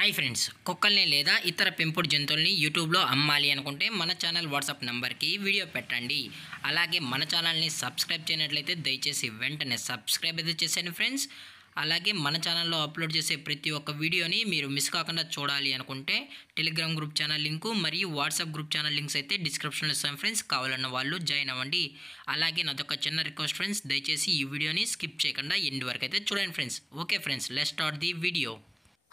Hi friends, కుక్కల్ని లేదా ఇతర పెంపుడు జంతువుల్ని యూట్యూబ్లో అమ్మాలి అనుకుంటే మన ఛానల్ వాట్సాప్ నెంబర్కి వీడియో పెట్టండి. అలాగే మన ఛానల్ని సబ్స్క్రైబ్ చేయనట్లయితే దయచేసి వెంటనే సబ్స్క్రైబ్ అయితే చేసేయండి ఫ్రెండ్స్. అలాగే మన ఛానల్లో అప్లోడ్ చేసే ప్రతి ఒక్క వీడియోని మీరు మిస్ కాకుండా చూడాలి అనుకుంటే టెలిగ్రామ్ గ్రూప్ ఛానల్ లింకు మరియు వాట్సాప్ గ్రూప్ ఛానల్ లింక్స్ అయితే డిస్క్రిప్షన్లో ఇస్తాం ఫ్రెండ్స్. కావాలన్న వాళ్ళు జాయిన్ అవ్వండి. అలాగే నాదొక చిన్న రిక్వెస్ట్ ఫ్రెండ్స్, దయచేసి ఈ వీడియోని స్కిప్ చేయకుండా ఎండ్ వరకు అయితే చూడండి friends. Okay friends, let's start the video.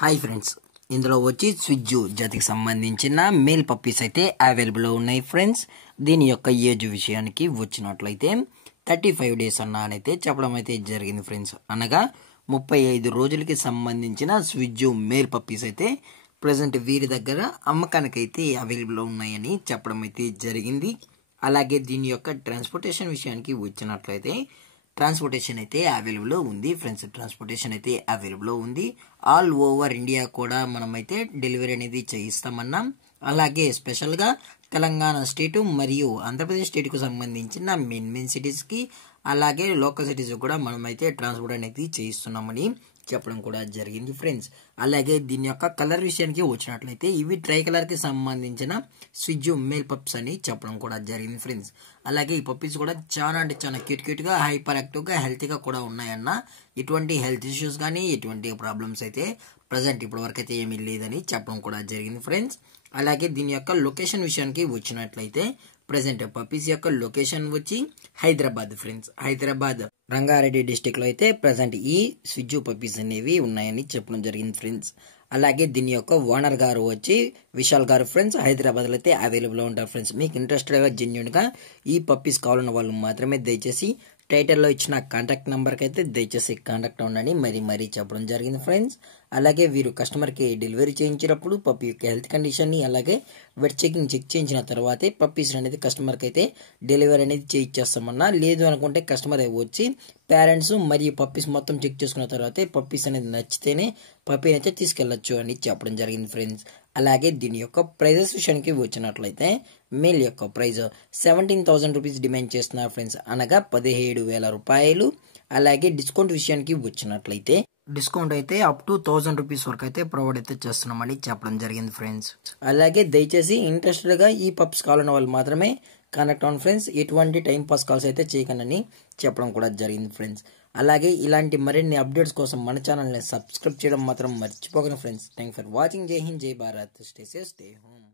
Hi friends, ఇందులో వచ్చి స్విజ్జు జాతికి సంబంధించిన మేల్ పప్పీస్ అయితే అవైలబుల్లో ఉన్నాయి ఫ్రెండ్స్. దీని యొక్క ఏజ్ విషయానికి వచ్చినట్లయితే 35 డేస్ అన్నానైతే చెప్పడం అయితే జరిగింది ఫ్రెండ్స్. అనగా 35 రోజులకి సంబంధించిన స్విజ్జు మేల్ పప్పీస్ అయితే ప్రజెంట్ వీరి దగ్గర అమ్మకానికైతే అవైలబుల్లో ఉన్నాయని చెప్పడం అయితే జరిగింది. అలాగే దీని యొక్క ట్రాన్స్పోర్టేషన్ విషయానికి వచ్చినట్లయితే ట్రాన్స్పోర్టేషన్ అయితే అవైలబుల్ ఉంది ఫ్రెండ్స్. ట్రాన్స్పోర్టేషన్ అయితే అవైలబుల్ ఉంది. ఆల్ ఓవర్ ఇండియా కూడా మనమైతే డెలివరీ అనేది చేయిస్తామన్నాం. అలాగే స్పెషల్గా తెలంగాణ స్టేటు మరియు ఆంధ్రప్రదేశ్ స్టేట్కు సంబంధించిన మెయిన్ సిటీస్కి అలాగే లోకల్ సిటీస్ కూడా మనమైతే ట్రాన్స్పోర్ట్ అనేది చేయిస్తున్నామని చెప్పడం కూడా జరిగింది ఫ్రెండ్స్. అలాగే దీని యొక్క కలర్ విషయానికి వచ్చినట్లయితే ఇవి ట్రై కలర్కి సంబంధించిన స్విజ్జు మేల్ పప్స్ అని చెప్పడం కూడా జరిగింది ఫ్రెండ్స్. అలాగే ఈ పప్పీస్ కూడా చాలా అంటే చాలా క్యూట్గా హైపర్ యాక్టివ్గా హెల్తీగా కూడా ఉన్నాయన్న. ఎటువంటి హెల్త్ ఇష్యూస్ కానీ ఎటువంటి ప్రాబ్లమ్స్ అయితే ప్రజెంట్ ఇప్పటి వరకు అయితే ఏమీ లేదని చెప్పడం కూడా జరిగింది ఫ్రెండ్స్. అలాగే దీని యొక్క లొకేషన్ విషయానికి వచ్చినట్లయితే ప్రజెంట్ పప్పీస్ యొక్క లొకేషన్ వచ్చి హైదరాబాద్ ఫ్రెండ్స్. హైదరాబాద్ రంగారెడ్డి డిస్టిక్ లో అయితే ప్రజెంట్ ఈ స్విజ్జు పప్పీస్ అనేవి ఉన్నాయని చెప్పడం జరిగింది ఫ్రెండ్స్. అలాగే దీని యొక్క ఓనర్ గారు వచ్చి విశాల్ గారు ఫ్రెండ్స్. హైదరాబాద్ లో అయితే అవైలబుల్ ఉంటారు ఫ్రెండ్స్. మీకు ఇంట్రెస్టెడ్ గా జెన్యున్ గా ఈ పప్పీస్ కావాలన్న వాళ్ళు మాత్రమే దయచేసి టైటిల్లో ఇచ్చిన కాంటాక్ట్ నెంబర్కి అయితే దయచేసి కాంటాక్ట్ అవ్వండి మరీ చెప్పడం జరిగింది ఫ్రెండ్స్. అలాగే వీరు కస్టమర్కి డెలివరీ చేయించినప్పుడు పప్పీ యొక్క హెల్త్ కండిషన్ని అలాగే వెట్ చెక్ చేయించిన తర్వాతే పప్పీస్ అనేది కస్టమర్కి అయితే డెలివరీ అనేది చేయించేస్తామన్నా. లేదు అనుకుంటే కస్టమర్ వచ్చి పేరెంట్స్ మరియు పప్పీస్ మొత్తం చెక్ చేసుకున్న తర్వాతే పప్పీస్ అనేది నచ్చితేనే పప్పీని అయితే తీసుకెళ్లొచ్చు అని చెప్పడం జరిగింది ఫ్రెండ్స్. అలాగే దీని యొక్క ప్రైజెస్ విషయానికి వచ్చినట్లయితే మేల్ యొక్క ప్రైజ్ 17,000 రూపీస్ డిమాండ్ చేస్తున్నారు ఫ్రెండ్స్. అనగా 17,000 రూపాయలు. అలాగే డిస్కౌంట్ విషయానికి వచ్చినట్లయితే డిస్కౌంట్ అయితే అప్ టు 1,000 రూపీస్ వరకు అయితే ప్రొవైడ్ అయితే చేస్తున్నామని చెప్పడం జరిగింది ఫ్రెండ్స్. అలాగే దయచేసి ఇంట్రెస్టెడ్గా ఈ పప్స్ కావాలన్న వాళ్ళు మాత్రమే కాంటాక్ట్ అవ్వండి ఫ్రెండ్స్. ఎటువంటి టైం పాస్ కాల్స్ అయితే చేయకండి చెప్పడం కూడా జరిగింది ఫ్రెండ్స్. అలాగే ఇలాంటి మరిన్ని అప్డేట్స్ కోసం మన ఛానల్ని సబ్స్క్రైబ్ చేయడం మాత్రం మర్చిపోకండి ఫ్రెండ్స్. Thank for watching. జై హింద్, జై Bharat. Stay safe, stay home.